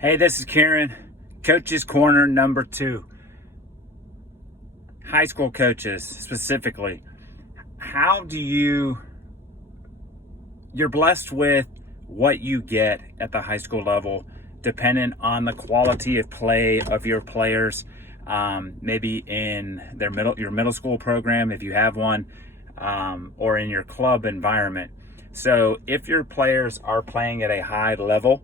Hey, this is Kieran, Coach's Corner number 2. High school coaches specifically. How do you're blessed with what you get at the high school level, dependent on the quality of play of your players, maybe in your middle school program, if you have one, or in your club environment. So if your players are playing at a high level,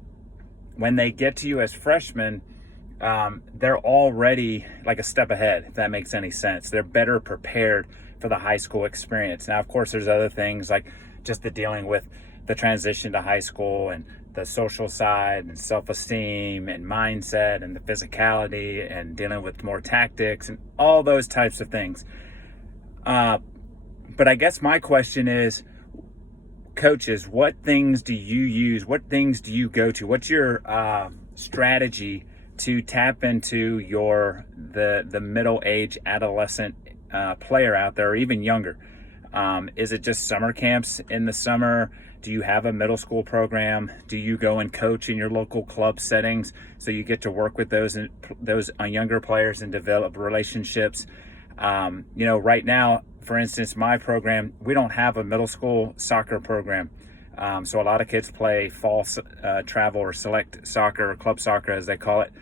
when they get to you as freshmen, they're already like a step ahead, if that makes any sense. They're better prepared for the high school experience. Now, of course, there's other things like just the dealing with the transition to high school and the social side and self-esteem and mindset and the physicality and dealing with more tactics and all those types of things. But I guess my question is, coaches, what things do you use? What things do you go to? What's your strategy to tap into the middle age adolescent player out there, or even younger? Is it just summer camps in the summer? Do you have a middle school program? Do you go and coach in your local club settings so you get to work with those younger players and develop relationships? Right now, for instance, my program, we don't have a middle school soccer program. So a lot of kids play fall travel or select soccer, or club soccer as they call it.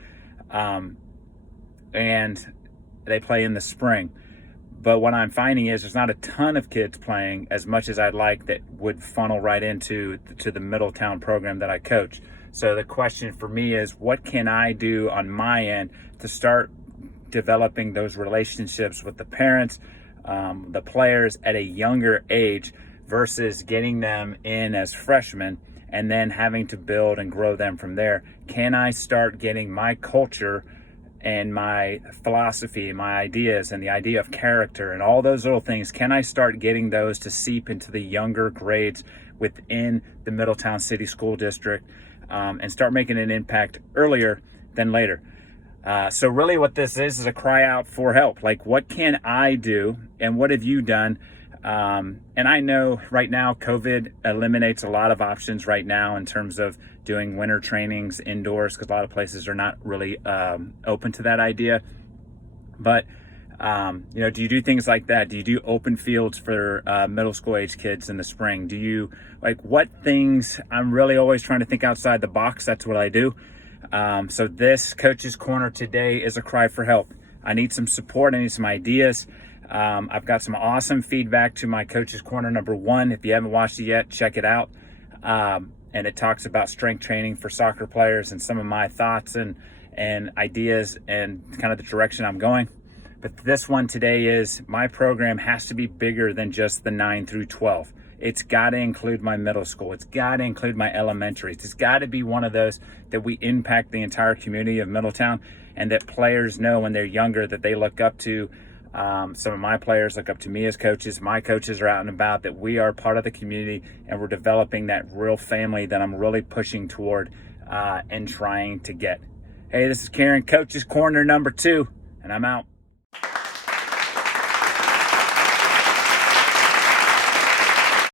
And they play in the spring. But what I'm finding is there's not a ton of kids playing as much as I'd like that would funnel right into the Middletown program that I coach. So the question for me is, what can I do on my end to start developing those relationships with the parents, the players at a younger age, versus getting them in as freshmen and then having to build and grow them from there? Can I start getting my culture and my philosophy, my ideas, and the idea of character and all those little things, can I start getting those to seep into the younger grades within the Middletown City School District, and start making an impact earlier than later? So really what this is a cry out for help. Like, what can I do and what have you done? And I know right now COVID eliminates a lot of options right now in terms of doing winter trainings indoors, because a lot of places are not really open to that idea. But do you do things like that? Do you do open fields for middle school age kids in the spring? Do you, what things? I'm really always trying to think outside the box. That's what I do. So this Coach's Corner today is a cry for help. I need some support. I need some ideas. I've got some awesome feedback to my Coach's Corner number 1. If you haven't watched it yet, check it out. And it talks about strength training for soccer players and some of my thoughts and ideas and kind of the direction I'm going. But this one today is, my program has to be bigger than just the 9 through 12. It's got to include my middle school. It's got to include my elementaries. It's got to be one of those that we impact the entire community of Middletown, and that players know when they're younger that they look up to. Some of my players look up to me as coaches. My coaches are out and about, that we are part of the community and we're developing that real family that I'm really pushing toward and trying to get. Hey, this is Kieran, Coach's Corner number 2, and I'm out.